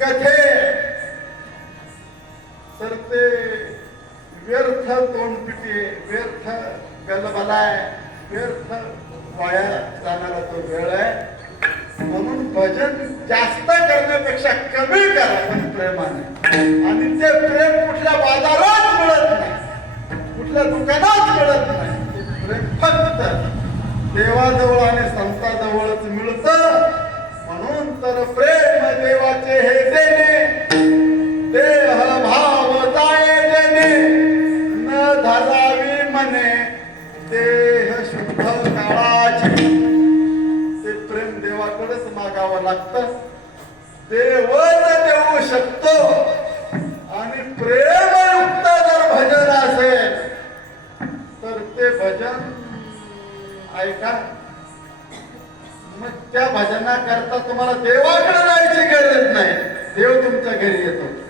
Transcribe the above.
कथे? तर ते व्यर्थ तोंडपिटी व्यर्थ गलबलाय व्यर्थ वाया जाणारा तो वेळ आहे. म्हणून भजन जास्त करण्यापेक्षा कमी करा पण प्रेमाने आणि ते प्रेम कुठल्या बाजारात मिळत नाही. कुठल्या दुकानात मिळत नाही. प्रेम फक्त देवाजवळ आणि संताजवळच मिळत. धरावी मने देह शुद्ध काळाची. ते प्रेम देवाकडेच मागावं लागतं. देवच देऊ शकतो. आणि प्रेमयुक्त जर भजन असेल तर ते भजन ऐका. मग त्या भजना करता तुम्हाला देवाकडे जायची गरज नाही. देव तुमच्या घरी येतो.